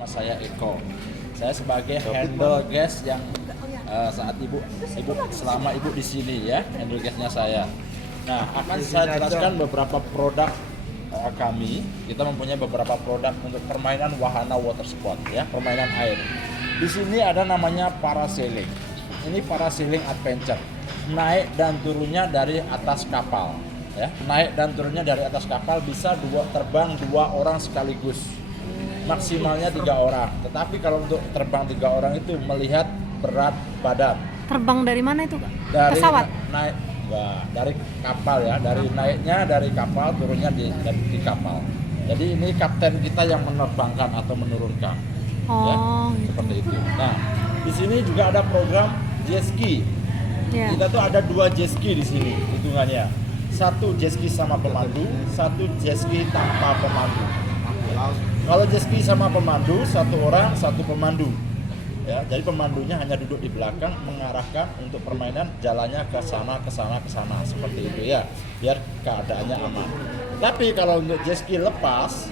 Mas saya Eko. Saya sebagai handle guest yang saat ibu selama ibu di sini ya, handle guestnya saya. Nah, akan saya jelaskan beberapa produk kami. Kita mempunyai beberapa produk untuk permainan wahana water sport ya, permainan air. Di sini ada namanya parasailing. Ini parasailing adventure. Naik dan turunnya dari atas kapal ya. Naik dan turunnya dari atas kapal bisa terbang 2 orang sekaligus. Maksimalnya 3 orang. Tetapi kalau untuk terbang 3 orang itu melihat berat badan. Terbang dari mana itu, Kak? Dari Pesawat? Naik dari kapal ya, dari naiknya dari kapal, turunnya di kapal. Jadi ini kapten kita yang menerbangkan atau menurunkan. Ya, Gitu. seperti itu. Nah, di sini juga ada program jet ski. Ya. Kita tuh ada 2 jet ski di sini hitungannya. 1 jet ski sama pemandu, 1 jet ski tanpa pemandu. Kalau jet ski sama pemandu, 1 orang 1 pemandu. Ya, jadi pemandunya hanya duduk di belakang mengarahkan untuk permainan jalannya ke sana seperti itu ya, biar keadaannya aman. Tapi kalau untuk jet ski lepas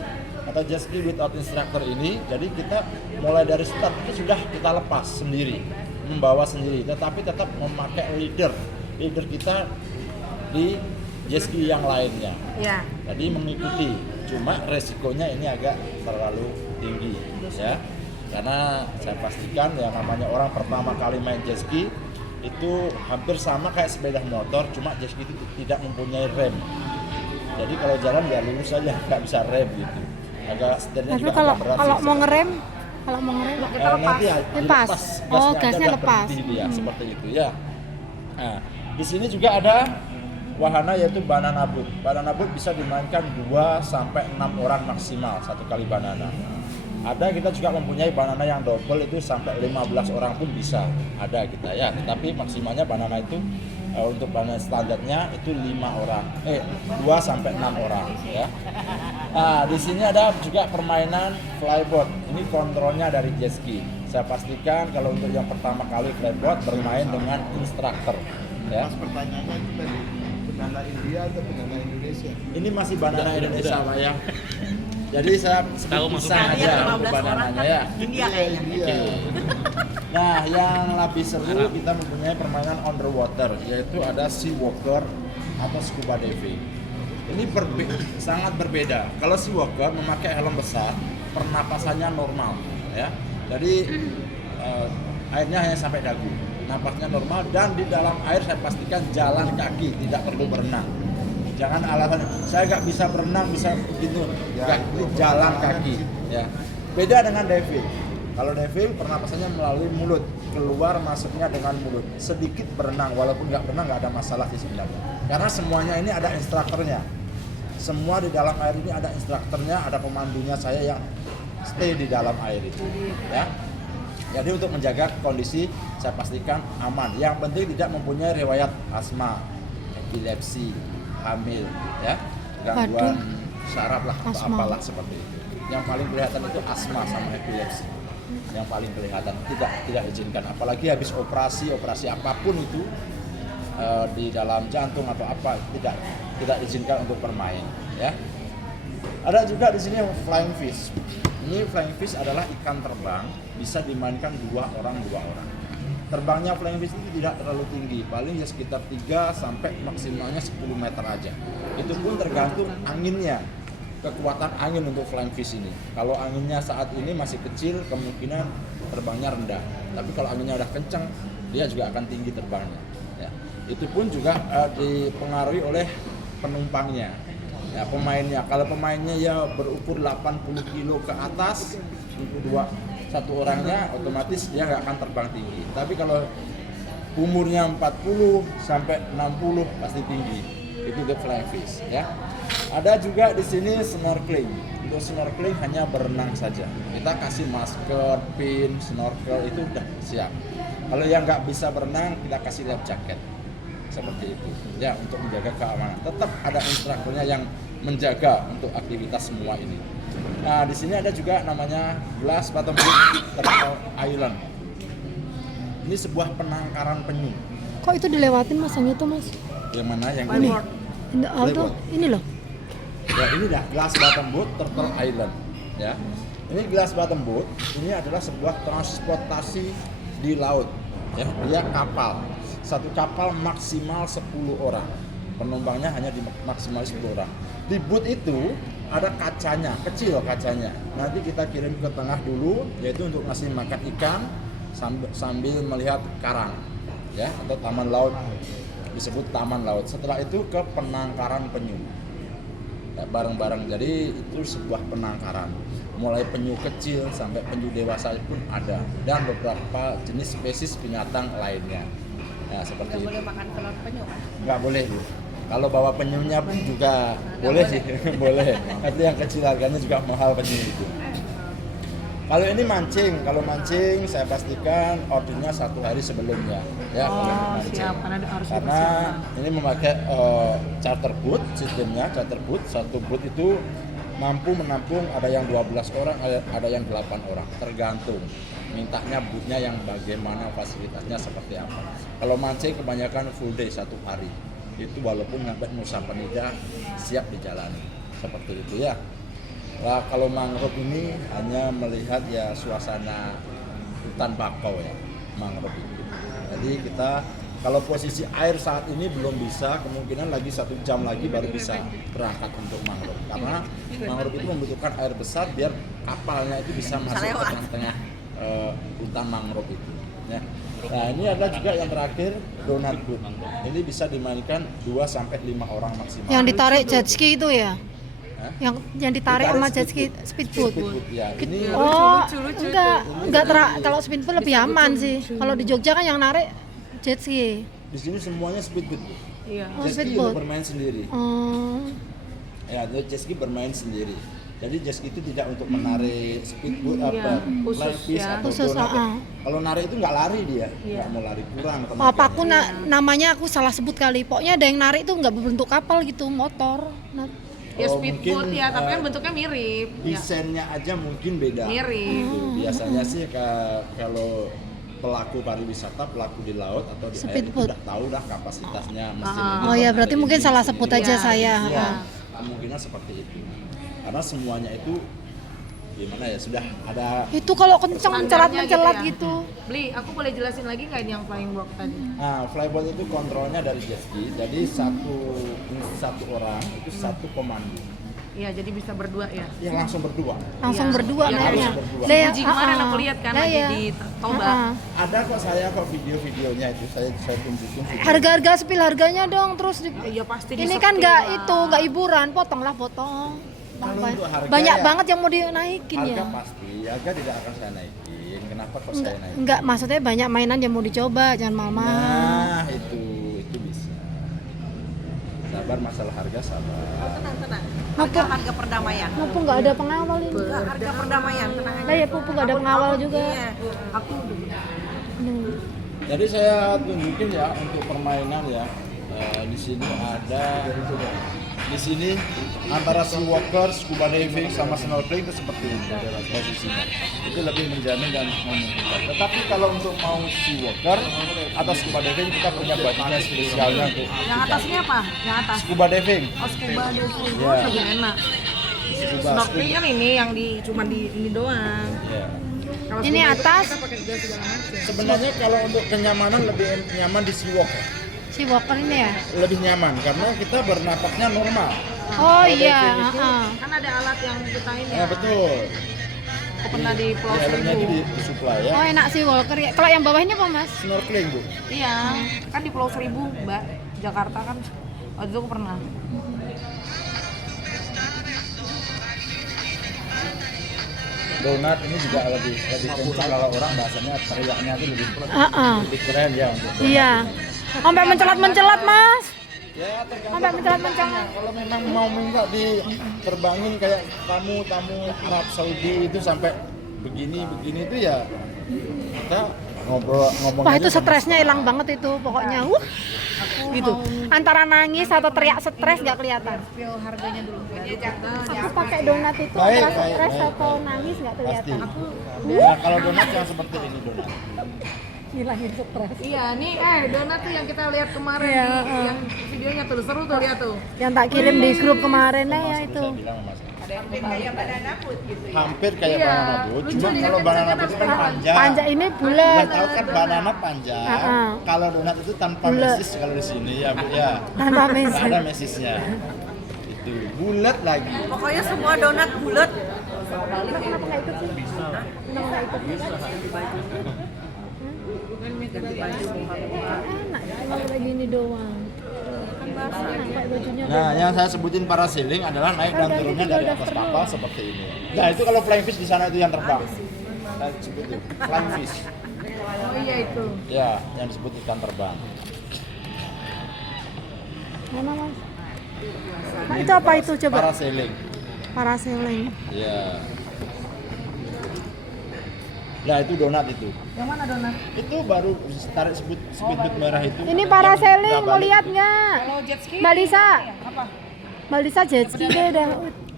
atau jet ski without instructor ini, jadi kita mulai dari start itu sudah kita lepas sendiri, membawa sendiri, tetapi tetap memakai leader kita di jet ski yang lainnya. Ya. Jadi mengikuti, cuma resikonya ini agak terlalu tinggi ya. Karena saya pastikan yang namanya orang pertama kali main jet ski itu hampir sama kayak sepeda motor, cuma jet ski itu tidak mempunyai rem. Jadi kalau jalan ya lurus saja, nggak bisa rem gitu. Agak setirnya Tapi juga kalau agak berat kalau sih. mau ngerem, kita lepas. Nanti ya, Lepas. Oh, gasnya lepas. Ya, seperti itu ya. Nah, di sini juga ada wahana yaitu banana boat. Banana boat bisa dimainkan 2 sampai 6 orang maksimal satu kali banana. Ada kita juga mempunyai banana yang double itu sampai 15 orang pun bisa. Ada kita ya, tetapi maksimalnya banana itu untuk banana standarnya itu 2 sampai 6 orang ya. Nah, di sini ada juga permainan flyboard. Ini kontrolnya dari jet ski. Saya pastikan kalau untuk yang pertama kali flyboard bermain dengan instruktur ya. Mas, pertanyaannya itu tadi banana India atau banana Indonesia? Ini masih banana Indonesia Pak ya. Jadi saya sebut pisah aja untuk banananya ya. India kayaknya. Oke. Nah, yang lebih seru kita mempunyai permainan underwater, yaitu ada sea walker atau scuba diving. Ini sangat berbeda. Kalau sea walker memakai helm besar, pernapasannya normal ya. Jadi airnya hanya sampai dagu. Napasnya normal dan di dalam air saya pastikan jalan kaki, tidak perlu berenang. Jangan alasan saya nggak bisa berenang, bisa begitu, nggak, jalan kaki ya. Beda dengan diving. Kalau diving pernapasannya melalui mulut, keluar masuknya dengan mulut. Sedikit berenang, walaupun nggak berenang nggak ada masalah sih sebenarnya. Karena semuanya ini ada instrukturnya. Semua di dalam air ini ada instrukturnya, ada pemandunya saya yang stay di dalam air itu ya. Jadi untuk menjaga kondisi saya pastikan aman. Yang penting tidak mempunyai riwayat asma, epilepsi, hamil ya, gangguan saraf lah atau apalah seperti itu. Yang paling kelihatan itu asma sama epilepsi. Yang paling kelihatan tidak diizinkan, apalagi habis operasi apapun itu di dalam jantung atau apa tidak diizinkan untuk bermain ya. Ada juga di sini flying fish. Ini flying fish adalah ikan terbang, bisa dimainkan 2 orang. Terbangnya flying fish itu tidak terlalu tinggi, paling ya sekitar 3 sampai maksimalnya 10 meter aja. Itu pun tergantung anginnya, kekuatan angin untuk flying fish ini. Kalau anginnya saat ini masih kecil, kemungkinan terbangnya rendah. Tapi kalau anginnya udah kencang, dia juga akan tinggi terbangnya. Ya. Itu pun juga dipengaruhi oleh penumpangnya, ya, pemainnya. Kalau pemainnya ya berukur 80 kilo ke atas, untuk 1 orangnya otomatis dia nggak akan terbang tinggi. Tapi kalau umurnya 40 sampai 60 pasti tinggi. Itu the flying fish ya. Ada juga di sini snorkeling. Untuk snorkeling hanya berenang saja. Kita kasih masker, pin, snorkel itu udah siap. Kalau yang nggak bisa berenang kita kasih life jacket. Seperti itu. Ya, untuk menjaga keamanan. Tetap ada instrukturnya yang menjaga untuk aktivitas semua ini. Nah, di sini ada juga namanya Glass Bottom Turtle Island. Ini sebuah penangkaran penyu. Kok itu dilewatin Mas yang itu, Mas? Yang mana? Yang Ini. ini? Ini loh. Ya, ini dah Glass Bottom Turtle Island. Ya. Ini glass bottom boat, ini adalah sebuah transportasi di laut. Ya, dia kapal. Satu kapal maksimal 10 orang. Penumpangnya hanya maksimal 10 orang. Di boat itu ada kacanya, kecil kacanya. Nanti kita kirim ke tengah dulu, yaitu untuk ngasih makan ikan sambil melihat karang, ya, atau taman laut. Disebut taman laut. Setelah itu ke penangkaran penyu. Ya, bareng-bareng. Jadi itu sebuah penangkaran. Mulai penyu kecil sampai penyu dewasa pun ada, dan beberapa jenis spesies binatang lainnya. Ya, seperti itu. Boleh makan telur penyu kan? Nggak boleh, Bu. Kalau bawa penyunya pun juga boleh sih, boleh. Tapi yang kecil harganya juga mahal penyu itu. Kalau ini mancing, kalau mancing saya pastikan ordernya 1 hari sebelumnya, ya. Kalau mancing. Siap, Karena ini memakai charter boat, sistemnya charter boat. Satu boat itu mampu menampung ada yang 12 orang, ada yang 8 orang, tergantung mintanya bootnya yang bagaimana, fasilitasnya seperti apa. Kalau mancing kebanyakan full day 1 hari, itu walaupun sampai Nusa Penida siap dijalani, seperti itu ya. Nah, kalau mangrove ini hanya melihat ya suasana hutan bakau ya, mangrove itu. Jadi kita kalau posisi air saat ini belum bisa, kemungkinan lagi 1 jam lagi baru bisa berangkat untuk mangrove. Karena mangrove itu membutuhkan air besar biar kapalnya itu bisa masuk ke tengah-tengah hutan mangrove itu. Ya. Nah, ini adalah juga yang terakhir donut boat. Ini bisa dimainkan 2-5 orang maksimal. Yang ditarik jet ski itu ya? Hah? Yang ditarik sama jet ski speedboat. Speedboat, ya. Ini Oh, enggak kalau speedboat lebih aman sih. Kalau di Jogja kan yang narik jet ski. di sini semuanya speedboat. Bu. Iya. Oh, Jet ski speedboat. itu bermain sendiri. Ya, jet ski bermain sendiri. Jadi jet ski itu tidak untuk menarik speedboat apa, khusus lapis ya. atau Khusus, donat. Kalau narik itu nggak lari dia, nggak mau lari kurang Apa aku tenaganya. namanya aku salah sebut kali. Pokoknya ada yang narik tuh nggak berbentuk kapal gitu, motor. Ya Oh, speedboat mungkin, ya, tapi kan bentuknya mirip. Ya. Desainnya aja mungkin beda. Mirip. Gitu. Biasanya sih kalau pelaku pariwisata, pelaku di laut atau di air itu Speedboat. udah tahu dah kapasitasnya mesin ini. Oh ya, berarti Ada mungkin ini, salah ini. sebut aja Iya, saya. Iya, kemungkinan seperti itu. Karena semuanya itu gimana ya, sudah ada. Itu kalau kencang Standarnya mencelat gitu ya. gitu. Beli, aku boleh jelasin lagi nggak ini yang flying box tadi? Nah, flyboat itu kontrolnya dari jet ski. Jadi satu orang itu satu komando. Iya, jadi bisa berdua ya. Yang langsung berdua. Langsung Iya. berdua Iya, naiknya. harus berdua. Lah ya, Uji kemarin aku lihat kan lagi di Toba. Ada kok video-videonya itu saya tunjukin video. Harga-harga spill harganya dong terus Iya pasti ini di-sepi kan nggak lah. itu nggak hiburan, potonglah potong. Kalau untuk harga Banyak ya, banget yang mau dinaikin harga ya. pasti, harga tidak akan saya naikin. Kenapa kok Enggak, saya naikin? enggak, maksudnya banyak mainan yang mau dicoba, jangan mahal-mahal. Nah, itu bisa. Sabar, masalah harga sabar. Tenang. Apa? Harga perdamaian. Mumpung nggak ada pengawal ini. Harga perdamaian, tenang aja. Lah ya Pupu nggak ada pengawal juga. Iya, aku Hmm. Jadi saya tunjukin ya untuk permainan ya. Di sini ada di sini antara sea walker, scuba diving sama snorkeling itu seperti ini posisinya. Itu lebih menjamin dan memungkinkan. Tetapi kalau untuk mau sea walker atau scuba diving kita punya bajunya spesialnya untuk yang atasnya apa? Yang atas. scuba diving. Oh, scuba diving. Iya. Oh, lebih enak. Scuba, Snorkeling kan ini yang cuma di ini doang. Ya. Kalau Ini scuba diving atas. kita pakai gas segala macam. Sebenarnya kalau untuk kenyamanan lebih nyaman di sea walker. Si Walker ini ya. Lebih nyaman karena kita bernapasnya normal. Oh Kalau iya, diving itu, heeh. Kan ada alat yang kita ini Ya betul. Aku pernah di Pulau Di helmnya Seribu. itu disuplai ya. Oh enak sih Walker ya. Kalau yang bawah ini apa Mas? Snorkeling, Bu. Iya, kan di Pulau Seribu, Mbak. Jakarta kan. Waktu itu aku pernah. Donat ini juga lebih kencang kalau orang bahasanya teriaknya itu Heeh. lebih keren ya untuk donat. Iya. Sampai mencelat-mencelat Mas. Ya tergantung Sampai mencelat-mencelat. kalau memang mau minta diterbangin kayak tamu Arab Saudi itu sampai begini itu ya kita ngomong Wah aja itu sama- stresnya hilang banget itu pokoknya. Gitu. Antara nangis atau teriak stres nggak kelihatan. Spill harganya dulu. Aku pakai donat itu Baik, antara baik, stres baik, atau baik. nangis nggak pasti. kelihatan. Nah, kalau donat yang seperti ini donat. Ngilangin stres. Iya, nih donat tuh yang kita lihat kemarin. Iya, Yang videonya tuh seru tuh lihat tuh. Yang tak kirim di grup kemarin ya itu. Saya bilang sama Mas. hampir kayak Iya. banana boat. Lucu Cuma nih, kalau banana boat itu kan panjang. Panjang ini Yang bulat. tahu kan banana panjang. Kalau donat itu tanpa Bulat. mesis kalau di sini ya, Bu ya. Tanpa Nggak mesin. ada mesisnya. Itu bulat lagi. Pokoknya semua donat bulat. Kenapa nggak ikut sih? Kenapa nggak ikut? Enak, kalau kayak gini doang. Pakai bajunya Nah, yang saya sebutin parasailing adalah naik dan turunnya dari atas kapal seperti ini. Nah, itu kalau flying fish di sana itu yang terbang. Saya sebut itu flying fish. Oh iya itu. Ya, yang disebut ikan terbang. Mana mas? Nah, itu apa itu coba? Parasailing. Parasailing. Ya. Nah, itu donat itu. Yang mana donat? Itu baru tarik speedboat merah itu. Ini parasailing, mau lihat nggak? Kalau jet ski? Mbak Lisa, Apa? Mbak Lisa jet ski deh dah.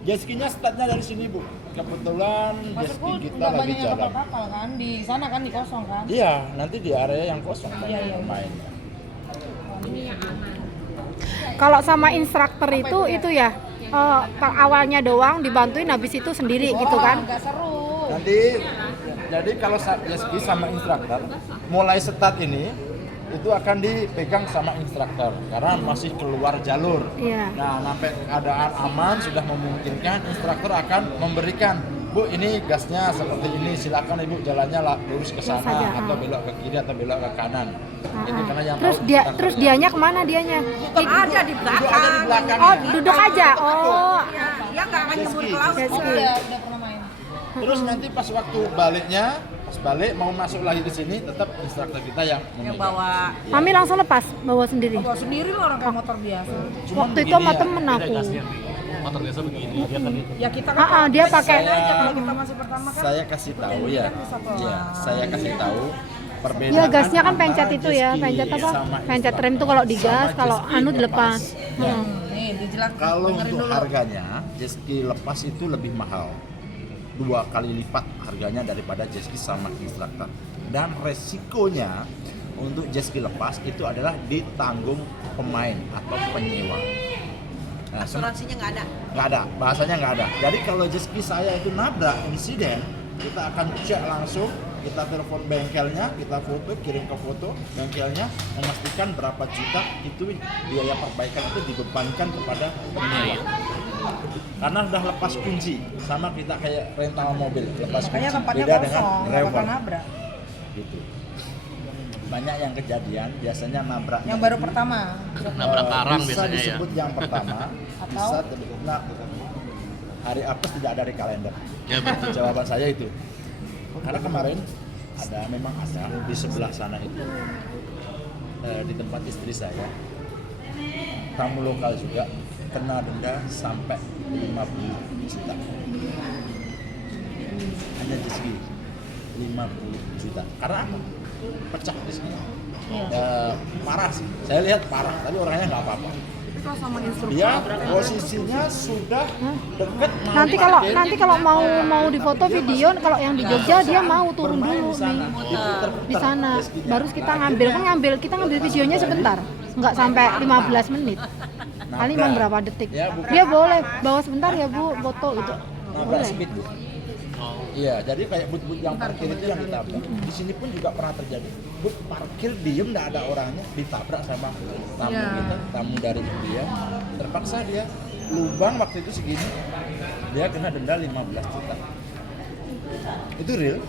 Jet ski-nya startnya dari sini, Bu. Kebetulan jet Maksudku ski kita nggak lagi banyak yang jalan. kapal kan? Di sana kan di kosong kan? Iya, nanti di area yang kosong banyak pemain. Kalau sama instruktur itu ya awalnya doang dibantuin, habis itu sendiri gitu kan? Nggak seru. Nanti jadi kalau jet ski sama instruktur mulai start ini itu akan dipegang sama instruktur karena masih keluar jalur. Iya. Nah, sampai keadaan aman sudah memungkinkan instruktur akan memberikan, Bu, ini gasnya seperti ini, silakan Ibu jalannya lurus ke sana saja, atau belok ke kiri atau belok ke kanan. Itu karena yang Terus tahu dia instrukturnya. terus dianya kemana dianya? Tetap ada di Duduk aja di belakang. belakang. Oh, duduk aja. Oh. Ya, dia nggak akan nyebur ke laut. Jet ski. Udah pernah main. Terus nanti pas waktu baliknya, pas balik mau masuk lagi ke sini, tetap instruktur kita yang Yang memegang. bawa Mami langsung lepas bawa sendiri. Bawa sendiri lah orang kayak motor biasa. Cuman Waktu itu begini sama ya, temen aku. Motor biasa begini, dia kan itu. Ya kita kan Dia pakai. aja kalau kita masih pertama kan. Saya kasih tahu ya. Iya, saya kasih tahu perbedaan. Ya gasnya kan pencet antara itu jet ya, ski pencet apa? sama Pencet rem tuh kalau digas, sama kalau jet ski anu dilepas. Ya. Nih dijelas. Kalau dengerin untuk dulu. harganya, jet ski lepas itu lebih mahal. 2 kali lipat harganya daripada jet ski sama instruktur. Dan resikonya untuk jet ski lepas itu adalah ditanggung pemain atau penyewa. Nah, asuransinya nggak ada. nggak ada, bahasanya nggak ada. Jadi kalau jet ski saya itu nabrak insiden, kita akan cek langsung, kita telepon bengkelnya, kita foto, kirim ke foto bengkelnya, memastikan berapa juta itu biaya perbaikan itu dibebankan kepada penyewa. Karena sudah lepas kunci, sama kita kayak rental mobil, lepas kunci. Makanya tempatnya Beda dengan kosong, nggak bakal driver. nabrak. Gitu. Banyak yang kejadian, biasanya nabrak. Yang baru pertama. Nabrak karang bisa biasanya ya. disebut yang pertama, Atau? bisa nah, hari apes tidak ada di kalender. Ya betul. Jawaban saya itu. Karena kemarin memang ada di sebelah sana itu di tempat istri saya, tamu lokal juga kena denda sampai 50 juta. Hanya jet ski 50 juta. Karena apa? Pecah di sini. Parah sih. Saya lihat parah, tapi orangnya nggak apa-apa. Tapi kalau sama instruktur Dia posisinya sudah dekat mau Nanti kalau mau difoto video, kalau yang di Jogja dia mau turun bermain dulu di sana. di sana. Baru kita ngambil videonya sebentar, nggak sampai 15 menit. Paling cuma berapa detik. Ya, bukan. Dia boleh bawa sebentar ya Bu, foto gitu. Nabrak Boleh. speed, Bu. Iya, jadi kayak but-but yang parkir itu yang ditabrak. Di sini pun juga pernah terjadi. But parkir diem, nggak ada orangnya, ditabrak sama tamu kita, tamu dari India. Terpaksa dia lubang waktu itu segini, dia kena denda 15 juta. Itu real.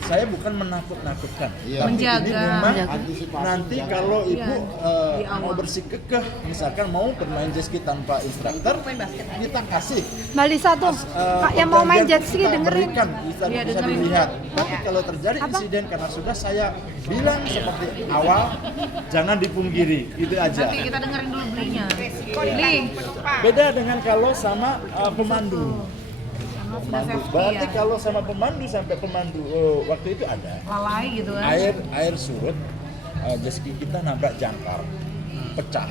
Saya bukan menakut-nakutkan, tapi Menjaga. ini memang Menjaga. nanti kalau ibu mau bersikukuh, misalkan mau bermain jet ski tanpa instruktur, kita kasih Mbak Lisa tuh, Kak, yang mau main jet ski kita dengerin. berikan, bisa dilihat. Tapi kalau terjadi insiden karena sudah saya bilang seperti awal, jangan dipungkiri, itu aja. nanti kita dengerin dulu belinya. Beli. Beda dengan kalau sama pemandu. Sudah safety Berarti ya. kalau sama pemandu sampai pemandu waktu itu ada Lalai gitu kan. air surut, jet ski kita nabrak jangkar, pecah.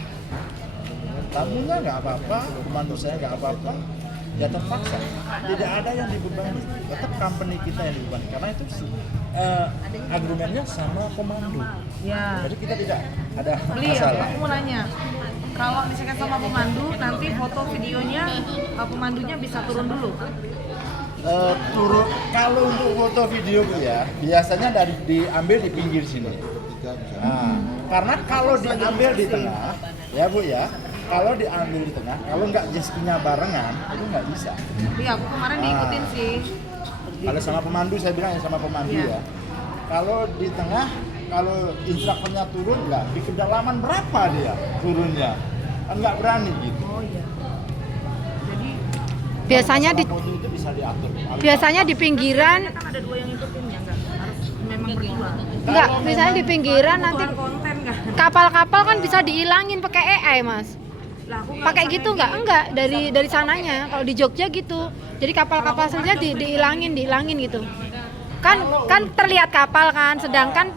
Tamunya nggak apa-apa, pemandu saya nggak apa-apa, ya terpaksa. Tidak ada yang dibebani, tetap company kita yang dibebani karena itu agreementnya sama pemandu. Ya. Jadi kita tidak ada Beli ya, masalah. aku mau nanya. Kalau misalkan sama pemandu, nanti foto videonya pemandunya bisa turun dulu. Turun kalau untuk foto video Bu ya, biasanya diambil di pinggir sini. Nah, karena kalau diambil di tengah, ya Bu ya, kalau diambil di tengah, kalau nggak jet ski-nya barengan, itu nggak bisa. Iya, aku kemarin diikutin sih. Kalau sama pemandu, saya bilang ya sama pemandu Iya. ya. Kalau di tengah, kalau instrukturnya turun, nggak di kedalaman berapa dia turunnya, kan nggak berani gitu. Oh iya. Jadi Biasanya di Masalah foto itu bisa diatur. biasanya di pinggiran kan ada 2 yang ngikutin ya enggak? Harus memang berdua. enggak, misalnya di pinggiran nanti Kebutuhan konten kan. kapal-kapal kan bisa diilangin pakai AI, Mas. Lah aku nggak Pakai bisa gitu kayak enggak dari sananya. Kalau di Jogja gitu. Jadi kapal-kapal saja diilangin gitu. Kan terlihat kapal kan, sedangkan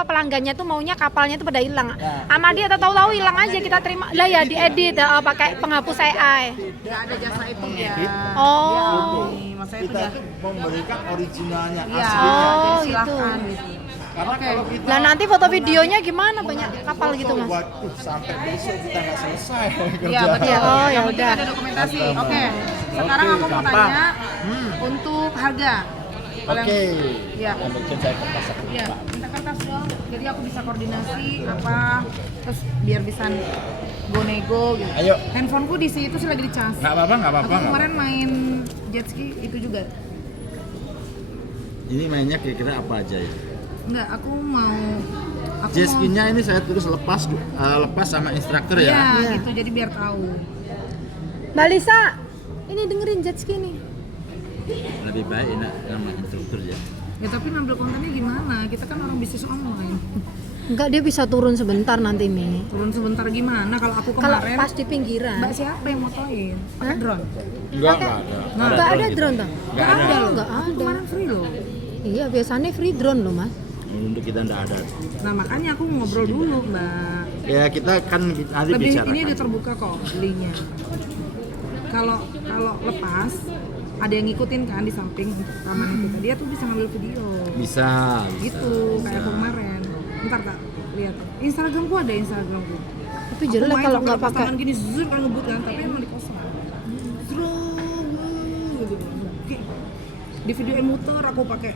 pelanggannya tuh maunya kapalnya tuh pada hilang. Sama dia tahu-tahu hilang aja kita terima. Lah ya diedit pakai penghapus AI. nggak ada jasa itu ya. Oh. Nih, maksudnya itu Kita udah. itu memberikan originalnya, Iya, aslinya. Oh, jadi gitu. silakan. Karena kalau kita Lah nanti foto videonya gimana? Banyak kapal gitu, Mas. buat sampai besok kita nggak selesai. Iya betul. Ya, oh, ya Yang penting udah. ada dokumentasi. Oke. Sekarang Oke, aku mau gampang. tanya untuk harga. Kalau Oke. Iya. Ambilkan saya kertas aku. Iya, Pak. minta kertas dong. Jadi aku bisa koordinasi apa terus biar bisa nego gitu. Ayo. Handphoneku di situ sih lagi dicas. Nggak apa-apa, nggak apa-apa. Aku kemarin main jet ski itu juga. Ini mainnya kira-kira apa aja ya? Enggak, aku mau Jet ski-nya ini saya tulis lepas sama instruktur Iya, ya. gitu. Jadi biar tahu. Mbak Lisa, ini dengerin jet ski nih. Lebih baik enak sama instruktur ya. Ya tapi ngambil kontennya gimana? Kita kan orang bisnis online. Enggak, dia bisa turun sebentar nanti nih. Turun sebentar gimana? Kalau aku Kalau kemarin pas di pinggiran. Mbak siapa yang motoin? Pakai Hah? drone. Enggak ada. Enggak ada drone tuh. Nggak ada. loh. Nggak Aku ada. kemarin free loh. Iya, biasanya free drone loh, Mas. Untuk kita enggak ada. Nah makanya aku ngobrol dulu Mbak. Ya kita kan nanti Lebih bicara. ini udah terbuka kok belinya. Kalau lepas ada yang ngikutin kan di samping rekaman kita. Dia tuh bisa ngambil video. Bisa. Gitu kayak aku kemarin. Bentar tak lihat. Instagramku ada Instagramku. Tapi jelek kalau nggak pas pakai. tangan gini zzzz kan ngebut kan tapi emang di kosong. Gitu. Di videoin muter aku pakai.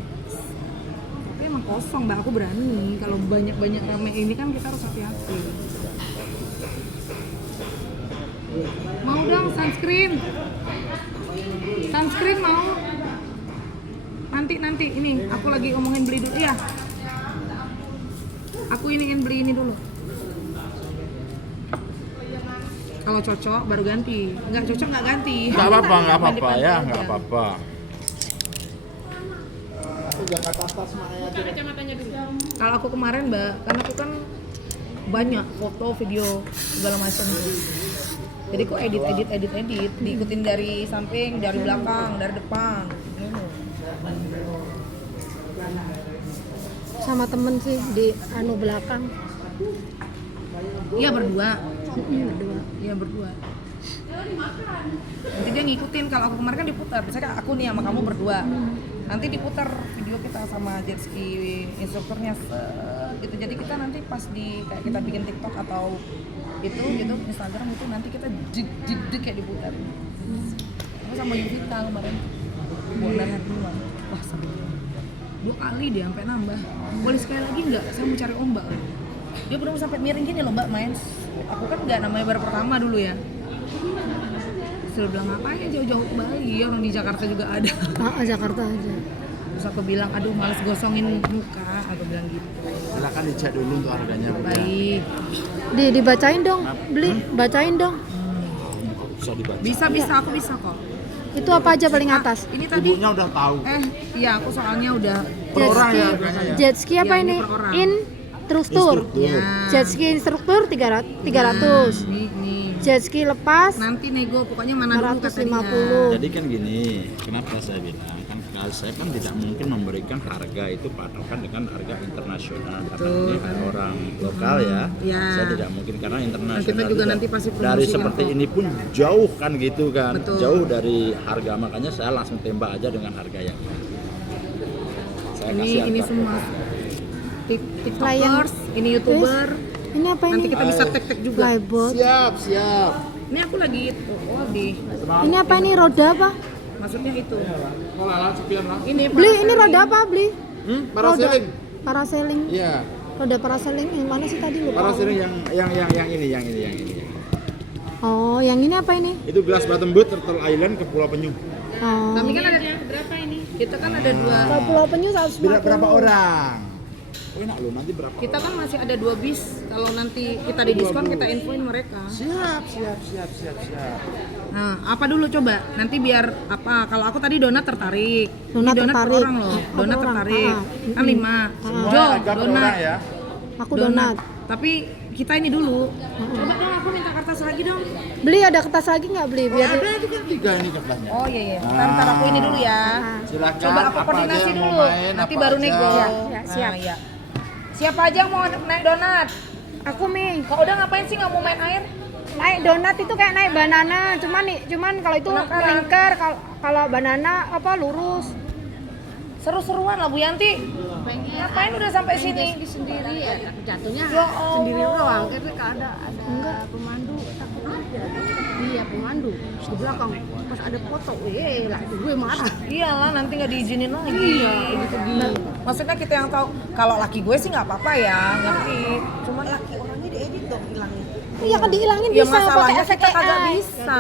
Tapi emang kosong Mbak, aku berani. Kalau banyak rame ini kan kita harus hati-hati. Mau dong sunscreen. Sunscreen mau. Nanti ini aku lagi ngomongin beli dulu ya. Aku ingin beli ini dulu. Kalau cocok baru ganti. Nggak cocok nggak ganti. Nggak apa-apa ya, Mandi-mandi aja. nggak apa-apa. Kalau aku kemarin Mbak, karena aku kan banyak foto, video segala macam. Jadi aku edit, diikutin dari samping, dari belakang, dari depan. Sama temen sih di belakang. Iya berdua. Berdua. Iya berdua. Nanti dia ngikutin, kalau aku kemarin kan diputar. Misalnya aku nih sama kamu berdua. Nanti diputar video kita sama jet ski instrukturnya gitu. Jadi kita nanti pas kayak kita bikin TikTok atau itu gitu Instagram itu nanti kita jig kayak diputar. Aku sama Yuvita kemarin buang darah duluan. Wah sampai 2 kali dia sampai nambah. Boleh sekali lagi nggak? Saya mau cari ombak. Dia belum sampai miring gini loh Mbak main. Aku kan nggak namanya baru pertama dulu ya. Terus bilang ngapain jauh-jauh ke Bali, orang di Jakarta juga ada. Jakarta aja. Terus aku bilang, aduh males gosongin muka, aku bilang gitu. Silakan dicek dulu untuk harganya. Baik. Dibacain dong, beli, bacain dong. Bisa dibaca. Bisa, aku bisa kok. Itu apa aja paling atas? Ini tadi, Ibunya udah tahu. iya aku soalnya udah. Per orang ya harganya ya. Jet ski apa Iya, ini ini? per orang. Instruktur. Ya. Jet ski instruktur 300. Nih. Jet ski lepas Nanti nego, pokoknya mana dulu kata dia. 450. Jadi kan gini, kenapa saya bilang kan kalau saya kan tidak mungkin memberikan harga itu patokan dengan harga internasional karena ini kan orang lokal ya. Ya. Saya tidak mungkin karena internasional. Kita juga tidak- nanti pasti dari promosikan seperti kok. ini pun jauh kan gitu kan, Betul. jauh dari harga makanya saya langsung tembak aja dengan harga yang saya kasih Ini harga. semua tiktokers, ini youtuber, Ini apa ini? Nanti kita bisa tek-tek juga. Flybot. Siap. Ini aku lagi di Ini apa ini? Roda apa? maksudnya itu. Kalau sekian lah. Ini Beli ini roda apa beli? Parasailing. Parasailing. Iya. Roda parasailing yang mana sih tadi lupa? Parasailing yang ini. Oh, yang ini apa ini? Itu Glass Bottom Boat Turtle Island ke Pulau Penyu. Oh. Kami kan ada berapa ini? Kita kan ada dua. Kalau Pulau Penyu 150. Berapa orang? Oh, enak loh, nanti berapa? Kita kan masih ada 2 bis. Kalau nanti kita di diskon kita infoin mereka. Siap. Nah, apa dulu coba? Nanti biar apa? Kalau aku tadi donat tertarik. Donat Ini donat per tertarik. orang loh. Oh, Donat per orang. tertarik. Kan 5. Semua Jo, agak per donat. orang ya. Aku donat. Tapi kita ini dulu. Coba dong aku minta kertas lagi dong. Beli ada kertas lagi nggak beli biar Ada itu kan 3 ini kertasnya. Oh iya. Ntar aku ini dulu ya. Silakan. Coba aku apa aja koordinasi yang mau dulu. main, Nanti apa baru aja. nego. Ya, siap. Nah, iya. Siapa aja yang mau naik donat? Aku Mi. Kau udah ngapain sih nggak mau main air? Naik donat itu kayak naik banana, cuman kalau itu Penangkaran. melingkar, kalau banana apa lurus. Seru-seruan lah Bu Yanti. Ngapain udah sampai sini? Sendiri ya, jatuhnya Ya Allah. sendiri doang. Karena ada pemandu takut aja. Iya pemandu di belakang. Pas ada foto, lah itu gue marah. Iyalah nanti nggak diizinin lagi. Iya. Gitu. Maksudnya kita yang tahu. Kalau laki gue sih nggak apa-apa ya, ngerti. Cuman laki orangnya diedit dong hilangnya. Iya kan dihilangin Ya bisa pakai masalahnya efek kita kagak AI. bisa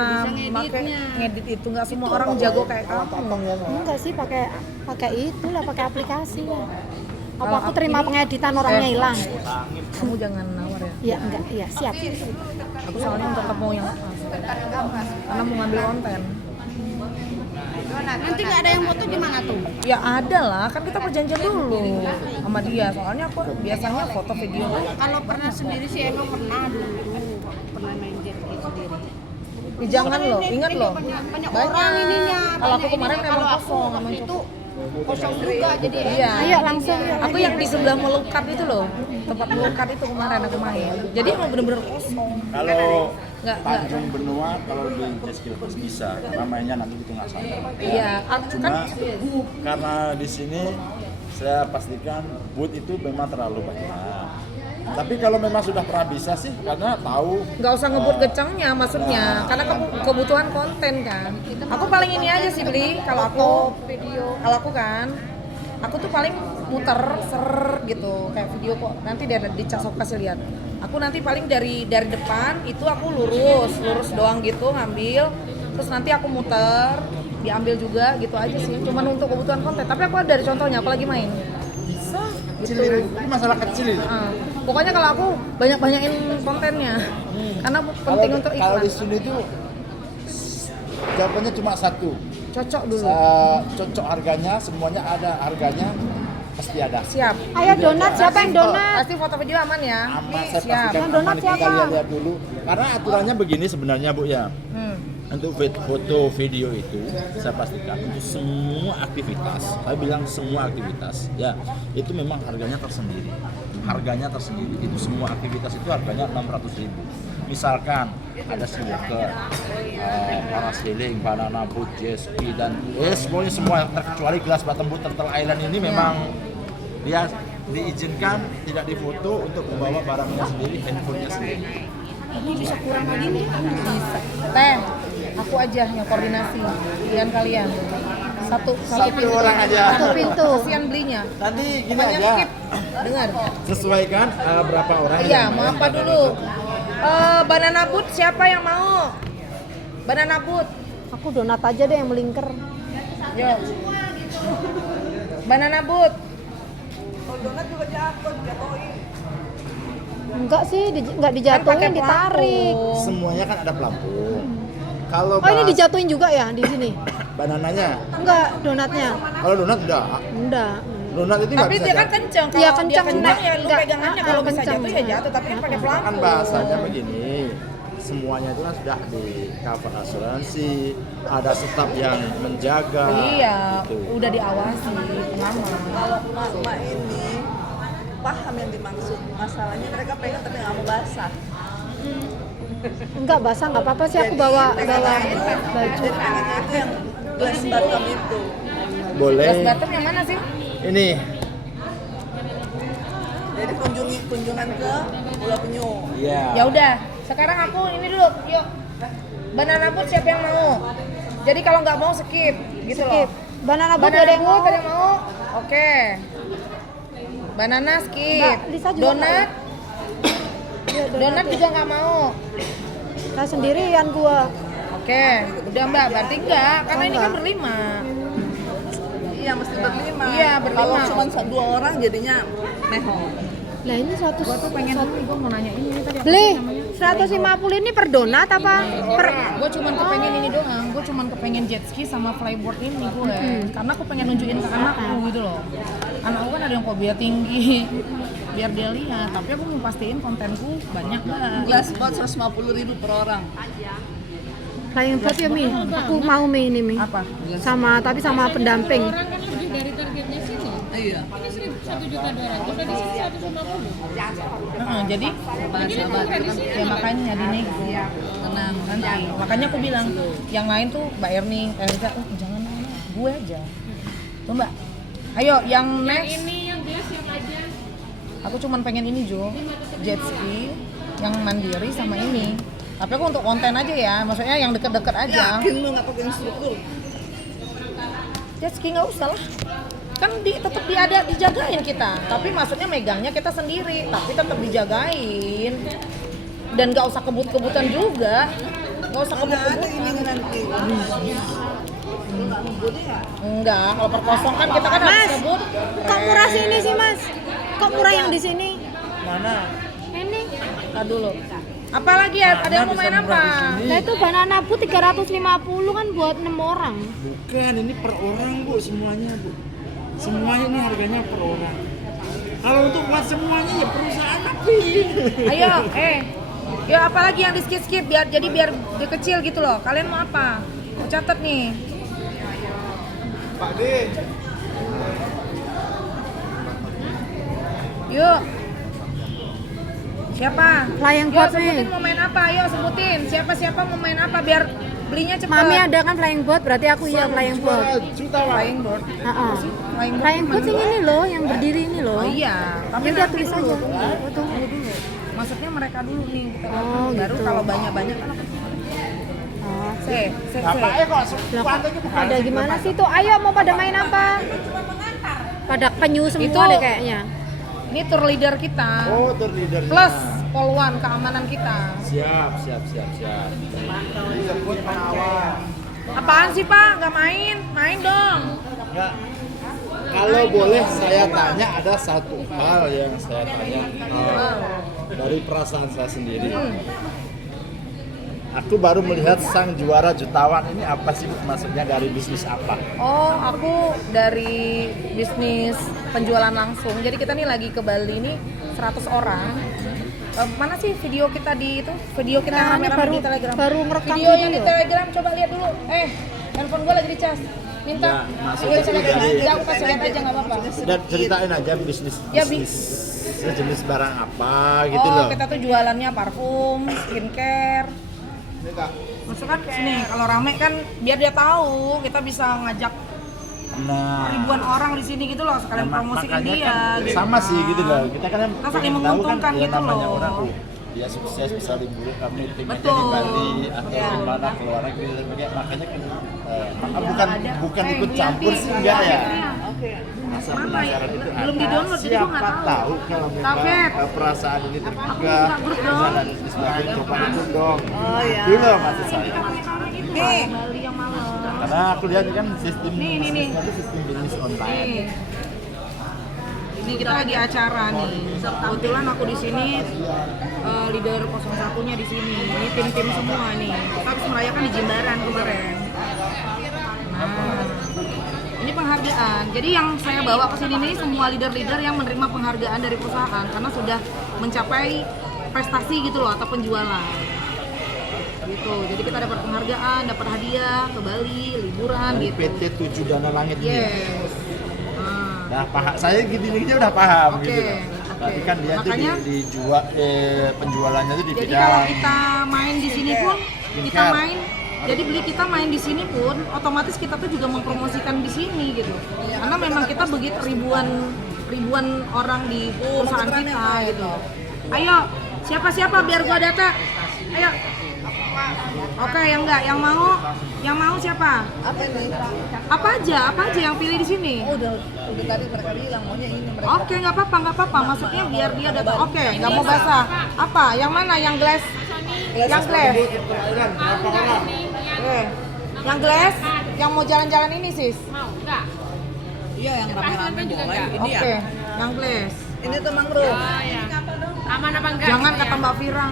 pakai ngedit itu, nggak semua orang jago kayak kamu. Enggak sih pakai itulah pakai aplikasi ya. Apa aku terima pengeditan orangnya hilang? Kamu jangan nawar ya. Iya enggak, iya siap. Aku soalnya tetap mau yang karena mau ngambil konten. Nanti nggak ada yang foto di mana tuh? Ya ada lah, kan kita perjanjian dulu sama dia. Soalnya aku biasanya foto video. Kalau pernah sendiri sih emang pernah dulu pernah main jet ski sendiri. Jangan loh, ingat loh. Banyak orang ininya. Kalau aku kemarin memang kosong, memang itu kosong juga jadi Iya. Ayo langsung yuk. Aku yang di sebelah melukat itu loh, tempat melukat itu kemarin aku main. Jadi emang bener-bener kosong. Kalau Nggak. Tanjung Benua kalau di jet ski lepas bisa, namanya nanti itu nggak salah. Iya, Cuma kan karena di sini saya pastikan boot itu memang terlalu banyak. Tapi kalau memang sudah pernah bisa sih, karena tahu. nggak usah ngebut gecengnya maksudnya, karena kebutuhan konten kan. Aku paling ini aja sih beli kalau aku video, kalau aku kan, aku tuh paling muter gitu kayak video kok nanti di cas aku kasih lihat. Aku nanti paling dari depan itu aku lurus doang gitu ngambil, terus nanti aku muter diambil juga gitu aja sih. Cuman untuk kebutuhan konten. Tapi aku ada dari contohnya, aku lagi main. Bisa. Kecil itu masalah kecil itu. Pokoknya kalau aku banyakin kontennya, karena penting untuk Kalau iklan. di sini tuh jawabannya cuma satu. Cocok dulu. Cocok harganya, semuanya ada harganya, pasti ada. Siap. Ayo donat, siapa yang donat? Pasti foto video aman ya. Aman, saya Siap. pastikan Yang donat aman. Kita siapa? lihat dulu. Karena aturannya begini sebenarnya Bu ya. Untuk foto video itu saya pastikan untuk semua aktivitas, saya bilang semua aktivitas ya itu memang harganya tersendiri. Itu semua aktivitas itu harganya 600.000. Misalkan ada sea walker, parasailing, banana boat, jet ski dan semuanya semua terkecuali Glass Bottom Boat Turtle Island ini memang dia diizinkan tidak difoto untuk membawa barangnya sendiri, handphonenya sendiri. Ini bisa kurang lagi nih. Bisa. Teh, aku aja yang koordinasi. Kalian. Satu orang aja. Satu pintu. Kasihan belinya. Nanti gini Banyak aja, skip. Dengar. sesuaikan berapa orang Iya, yang mau main apa dan dulu? itu. Banana boat siapa yang mau? Banana boat. Aku donat aja deh yang melingkar. Yo. Banana boat. Enggak sih, enggak Kan pakai dijatuhin, ditarik. pelampung. Semuanya kan ada pelampung. Kalau Oh ini dijatuhin juga ya di sini? banananya, Enggak, donatnya. kalau donat enggak. Enggak. Donat itu nggak Tapi bisa dia kan jatuh. kenceng. Iya, Kalau dia kenceng. kenceng ya lu Enggak. pegangannya kalau bisa Kenceng. jatuh ya jatuh, tapi kan pakai Kan pelampung. bahasanya begini, semuanya itu kan sudah di cover asuransi, ada staf yang menjaga. Iya, gitu. udah diawasi pengaman. Kalau mak ini paham yang dimaksud, masalahnya mereka pengen tapi nggak mau basah. Enggak basah, enggak apa-apa sih aku bawa baju. Jadi pengennya itu yang glass bottom itu. Boleh. Glass bottom yang mana sih? Ini Jadi kunjungan ke Pulau Penyu. Iya. Ya udah, sekarang aku ini dulu, yuk. Banana boat siapa yang mau? Jadi kalau nggak mau skip, gitu Skip. loh. Banana boat Banana ada yang mau. boat ada yang mau? Oke. Banana skip. Mbak, Lisa juga Donat, Iya, donat juga nggak mau. Nah sendirian gua. Oke, udah Mbak, berarti enggak, karena ini kan berlima. Iya, mesti berlima. Iya, berlima. Kalau cuma 2 orang jadinya meho. Lah ini 100. Gua tuh pengen gua mau nanya ini tadi apa Beli sih namanya? 150 ini per donat apa? Per Gue cuman kepengen ini doang, gue cuman kepengen jet ski sama flyboard ini gue, karena aku pengen nunjukin ke anakku gitu loh. Anakku kan ada yang fobia tinggi, biar dia lihat. Tapi aku mau pastiin kontenku banyak banget. Glass boat 150.000 per orang. flying boat ya Mi. Aku mau Mi ini Mi. Apa? Sama tapi sama pendamping. Orang kan lebih dari targetnya sini. Iya. Ini 1.200.000, dari sini 150. Jadi ya makanya dinego, tenang nanti. Makanya aku bilang yang lain tuh Mbak Erni, Erza, jangan gue aja. Tuh Mbak, ayo yang next. Ini yang dia siapa aja? Aku cuman pengen ini Jo, jet ski yang mandiri sama ini. Tapi aku untuk konten aja ya, maksudnya yang deket-deket aja. Yakin lu nggak pakai instruktur? Jet ski nggak usah lah, kan tetap dijagain kita. Tapi maksudnya megangnya kita sendiri, tapi tetap dijagain. Dan nggak usah kebut-kebutan juga, nggak usah Nggak ada kebut-kebutan. ini nanti. Enggak, kalau per kosong kan kita kan harus Mas, kebut. kok murah sini sih Mas? Kok murah yang di sini? Mana? Ini. Nah dulu. Apalagi ya? Ada yang mau main apa? Nah itu banana boat 350 kan buat 6 orang. Bukan, ini per orang Bu, semuanya Bu. Semuanya ini harganya per orang. Kalau untuk buat semuanya ya perusahaan tapi. Ayo, yuk apalagi yang di skip biar dia kecil gitu loh. Kalian mau apa? Aku catat nih. Pak D. Yuk. Siapa? Flying Yuk boat sebutin nih. mau main apa? Ayo sebutin. Siapa mau main apa biar belinya cepet. Mami ada kan flying boat, berarti aku iya flying boat. Flying board. Heeh. Flying board. Flying boat yang ini loh, yang berdiri ini loh. Oh iya, tapi Ya udah nanti tulis dulu. aja. Tunggu dulu. Maksudnya mereka dulu nih, kita Oh, baru gitu. kalau banyak-banyak kan aku Oh. se. Bapaknya kok Lah, pada gimana sih tuh? Ayo mau pada main apa? Pada penyu semua Itu- deh kayaknya. Ini tour leader kita. Oh, tour leadernya. Plus polwan keamanan kita. Siap. Disebut pengawal. Apaan sih Pak? Gak main? Main dong. Enggak. Kalau boleh saya tanya, ada satu hal yang saya tanya dari perasaan saya sendiri. Aku baru melihat sang juara jutawan ini apa sih Bu? Maksudnya dari bisnis apa? Oh, aku dari bisnis penjualan langsung. Jadi kita nih lagi ke Bali nih 100 orang. Mana sih video kita di itu? Video kita Nah, yang ini rame-rame di Telegram. baru ngerekam Video yang gitu di loh. Telegram coba lihat dulu. Handphone gua lagi dicas. Minta. Ya, maksudnya Iya, saya lihat dari- aja. Aku kasih lihat aja enggak apa-apa. Dan ceritain aja bisnis Ya, jenis barang apa gitu Oh, loh. kita tuh jualannya parfum, skincare. Maksudnya kan sini kalau rame kan biar dia tahu kita bisa ngajak Nah, ribuan orang di sini gitu loh sekalian promosikan makanya dia. kan gitu sama kan. sih gitu loh. Kita kan Kita saling pengen tahu menguntungkan ya gitu namanya loh. orang dia sukses bisa liburan meeting aja di Betul. Bali atau Ya. di mana keluar negeri makanya kan bukan ikut lihat campur nih, sih enggak ya. Oke. Masa Mana ya? penasaran itu Belum ada. di-download, jadi gua nggak Siapa tahu. tahu kalau memang Kafet. perasaan ini Aku tergugah buka grup dong. misalnya di sebagainya coba itu dong. Oh iya. Dulu maksud saya. Nih, Bali yang malam. Karena aku lihat kan sistem Nih. bisnisnya itu sistem bisnis online. Nih. Ini kita lagi acara nih. Kebetulan aku di sini leader 01-nya di sini. Ini tim-tim semua nih. Kita habis merayakan di Jimbaran kemarin. Nah, ini penghargaan. Jadi yang saya bawa ke sini nih semua leader-leader yang menerima penghargaan dari perusahaan karena sudah mencapai prestasi gitu loh atau penjualan. Gitu. Jadi kita dapat penghargaan, dapat hadiah ke Bali, liburan Dari gitu. PT 7 Dana Langit ini. ya? Yes. Nah, Nah, paham. Saya gini-gini udah paham Oke, gitu. loh. oke. Tapi kan dia Makanya- tuh dijual penjualannya tuh di jadi bidang kalau kita main di sini pun kita skincare. main jadi beli kita main di sini pun otomatis kita tuh juga mempromosikan di sini gitu karena memang kita begitu ribuan ribuan orang di perusahaan kita gitu. Ayo, siapa biar gua data. Ayo. Oke, yang mau siapa? Apa nih? Apa aja yang pilih di sini? Oh, udah tadi mereka bilang maunya ini mereka. Oke, nggak apa-apa. Maksudnya biar dia dapat. Oke, nggak mau basah. Apa? Yang mana? Yang glass? Yang glass. Oke. Yang glass? Yang mau jalan-jalan ini, sis? Iya, yang rame-rame boleh. Ini ya. Oke, yang glass. Ini tuh mangrove. Aman apa enggak? Jangan kata Mbak Fira,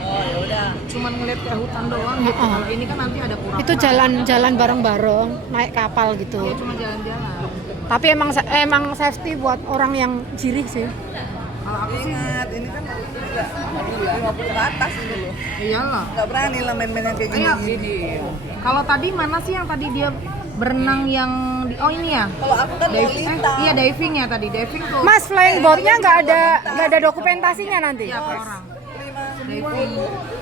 Oh, ya udah. cuman ngeliat kayak hutan doang gitu. Kalau ini kan nanti ada pura-pura. Itu jalan-jalan bareng-bareng, naik kapal gitu. Iya, cuma jalan-jalan. Tapi emang safety buat orang yang jirih sih. Kalau aku sih, Ingat, ini kan enggak 50 ke atas ini loh. iyalah. Enggak berani lah main-main yang kayak Ayo. gini. Kalau tadi mana sih yang tadi dia berenang yang oh ini ya? Kalau aku kan Lolita. Iya diving ya tadi, diving tuh. Mas, flying boatnya nggak ada dokumentasinya nanti. Iya, per orang. 5. Diving.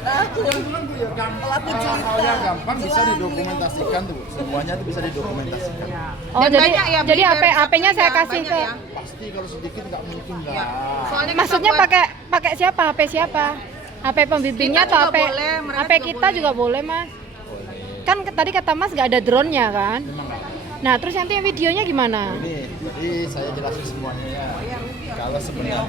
Pelaku Hal cerita. yang gampang bisa didokumentasikan tuh, semuanya itu bisa didokumentasikan. Oh, Dan jadi banyak ya, jadi beli dari HP-nya saya Shopee kasih banyak ke. ya. Pasti kalau sedikit nggak mungkin Iya. lah. Soalnya kita Maksudnya buat- pakai siapa? HP siapa? HP pembimbingnya Kita atau juga HP boleh, mereka HP juga kita boleh. juga boleh, Mas. Kan tadi kata Mas nggak ada drone-nya kan? Nah, terus nanti videonya gimana? Ini, jadi saya jelasin semuanya ya. Kalau sebenarnya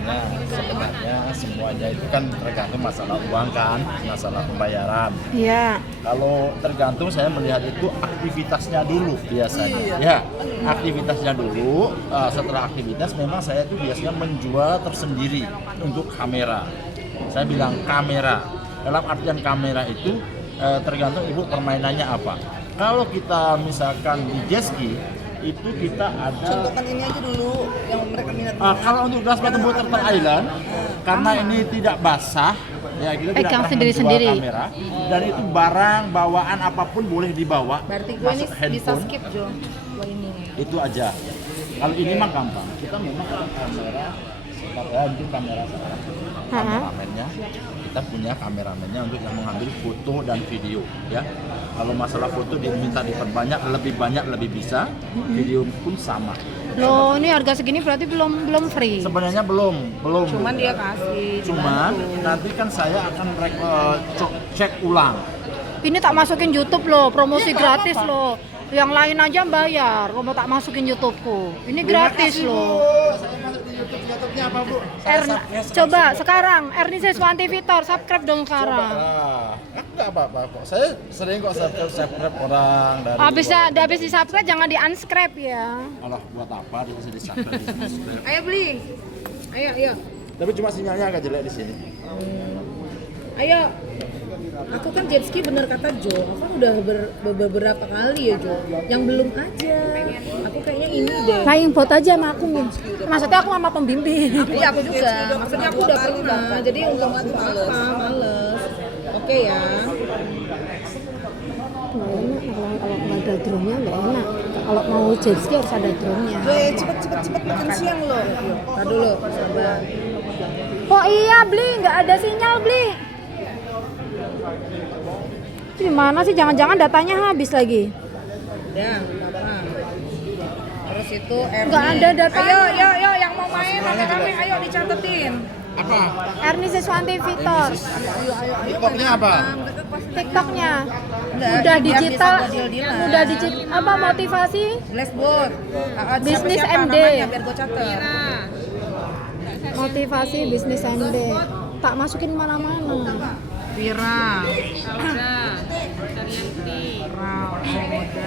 semuanya itu kan tergantung masalah uang kan, masalah pembayaran. Iya. Kalau tergantung saya melihat itu aktivitasnya dulu biasanya. Ya, aktivitasnya dulu. Setelah aktivitas memang saya itu biasanya menjual tersendiri untuk kamera. Saya bilang kamera. Dalam artian kamera itu tergantung ibu permainannya apa. Kalau kita misalkan di jet ski itu kita ada Contohkan ini aja dulu yang mereka minat. kalau untuk Glass Bottom Turtle Island karena ini tidak basah ya kita tidak Pegang pernah sendiri-sendiri. menjual kamera dan itu barang bawaan apapun boleh dibawa Berarti gue ini masuk bisa handphone skip Jo. Gue ini. itu aja. Kalau ini mah gampang kita memang ada kamera untuk kamera sekarang kameramennya kita punya kameramennya untuk yang mengambil foto dan video ya. Kalau masalah foto diminta diperbanyak lebih banyak lebih bisa, video pun sama. Loh, ini harga segini berarti belum free. Sebenarnya belum. Cuman dia kasih. Cuman nanti kan saya akan cek ulang. Ini tak masukin YouTube loh, promosi gratis loh. Yang lain aja bayar, kalau tak masukin YouTubeku. Ini gratis loh. Saya masuk di YouTube-nya apa Bu? Coba sekarang Ernise Swanti Vitor, subscribe dong sekarang. Enggak apa-apa kok. Saya sering kok subscribe orang dari Habis di subscribe jangan di unsubscribe ya. Allah buat apa bisa di subscribe. Ayo beli. Ayo. Tapi cuma sinyalnya agak jelek di sini. Ayo. Aku kan jet ski bener kata Jo, aku kan udah beberapa kali ya Jo. Yang belum aja. Aku kayaknya ini deh. Flying boat aja sama aku nih. Maksudnya aku sama pembimbing. Iya aku juga. Maksudnya aku udah pernah. Jadi untuk aku males. Oke ya. Kalau nggak ada drone-nya nggak enak. Kalau mau jet ski harus ada drone-nya. Cepet makan siang loh. Tar dulu, sabar. Oh iya beli, nggak ada sinyal beli. Gimana sih? Jangan-jangan datanya habis lagi. Ya, apa? Terus itu Nggak ada datanya. Ayo yang mau main rame-rame ayo dicatetin. Apa? Ernise Swanti Vitor. TikToknya apa? TikToknya Enggak, udah biar digital, bisa deal-dealan. udah digital apa motivasi? Flashboard. Bisnis Siapa MD. namanya biar gue catet. Motivasi bisnis MD. Tak masukin mana-mana. Vira. Udah, Saryanti. Rauda.